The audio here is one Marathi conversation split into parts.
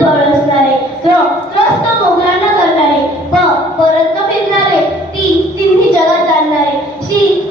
बळ असणारे, त्रस्त मोगलांना करणारे, परत न फिरणारे, तिन्ही जगात जाणणारे,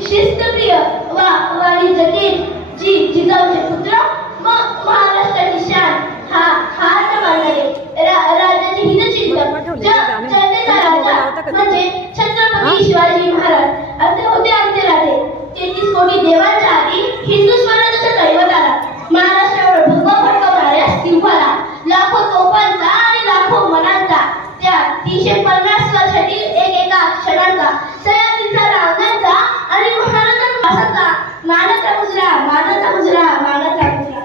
शिस्तप्रिय वाणी जटिल, जिजाऊचे पुत्र, महाराष्ट्राची शान, हार न मानणारे, राज्याचे हितचिंतक, जनतेचा राजा म्हणजे छत्रपती शिवाजी महाराज असे होते आमचे राजे. 33 कोटी देवांच्या आधी हिंदू स्वराज्याचा दैवत आला. महाराष्ट्रावर भगवा फडकवणाऱ्या सिंहाला, लाखो तोफांचा आणि लाखो मनांचा, त्या 350 वर्षातील एका क्षणांचा, सह्याद्रीचा रांगांचा आणि महाराजांचा मानाचा मुजरा, मानाचा मुजरा, मानाचा मुजरा.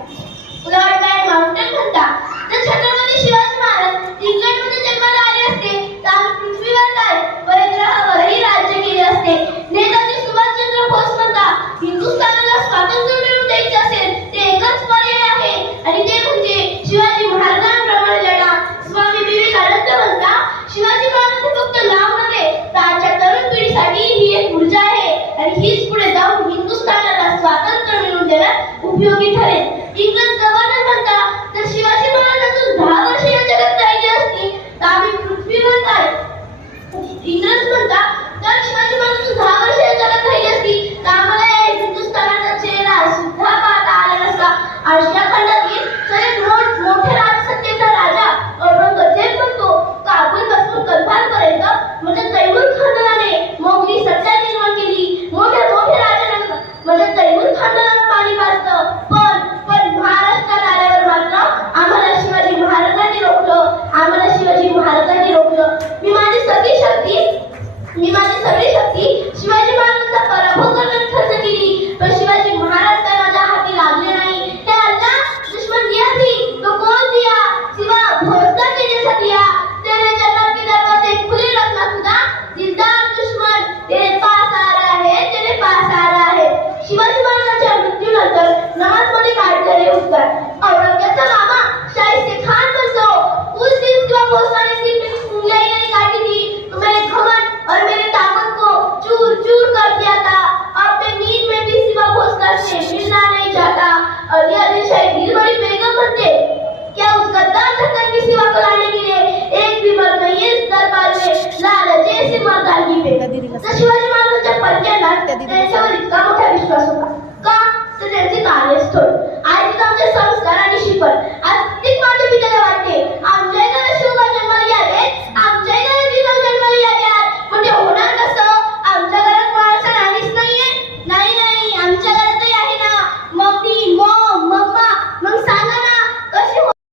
लॉर्ड बॅन माउंटन म्हणता, जर छत्रपती शिवाजी महाराज इंग्लंडमध्ये जन्माला आले असते तर आम्ही पृथ्वीवर काय परिग्रहावरही राज्य केले असते. नेताजी सुभाषचंद्र बोस म्हणता, हिंदुस्थानाला स्वातंत्र्य मिळवून द्यायचे असेल ते एकच पर्याय आहे आणि ते म्हणजे शिवाजी महाराजांप्रमाणे लढा. स्वामी विवेकानंद म्हणता, शिवाजी महाराज हे फक्त नाव नव्हे तर आजच्या तरुण पिढीसाठी ही एक ऊर्जा आहे आणि हीच पुढे जाऊन हिंदुस्थानाला स्वातंत्र्य मिळवून देण्यात उपयोगी ठरेल. इंग्रज गव्हर्नर म्हणता, जर शिवाजी महाराज अजून 10 वर्ष या जगात राहिले असते तर आम्ही पृथ्वीवर काय. इंग्रज म्हणता, जर शिवाजी महाराज 10 वर्ष या जगात राहिले असती तर आम्हाला या हिंदुस्थानाचा चेहरा सुद्धा पाहता आला नसता. आशिया खंडातील सर्वात मोठे राजसत्तेचा राजा औरंगजेब म्हणतो, काबूल पासून कंधारपर्यंत म्हणजे तैमूर खानदानाने मोगली सत्ता निर्माण केली. मोठ्या राजांना म्हणजे तैमूर खानदानाला पाणी पाजलं, पण महाराष्ट्रात आल्यावर मात्र आम्हाला शिवाजी महाराजांनी रोखलं, आम्हाला शिवाजी महाराजांनी रोखलं. मी माझी सगळी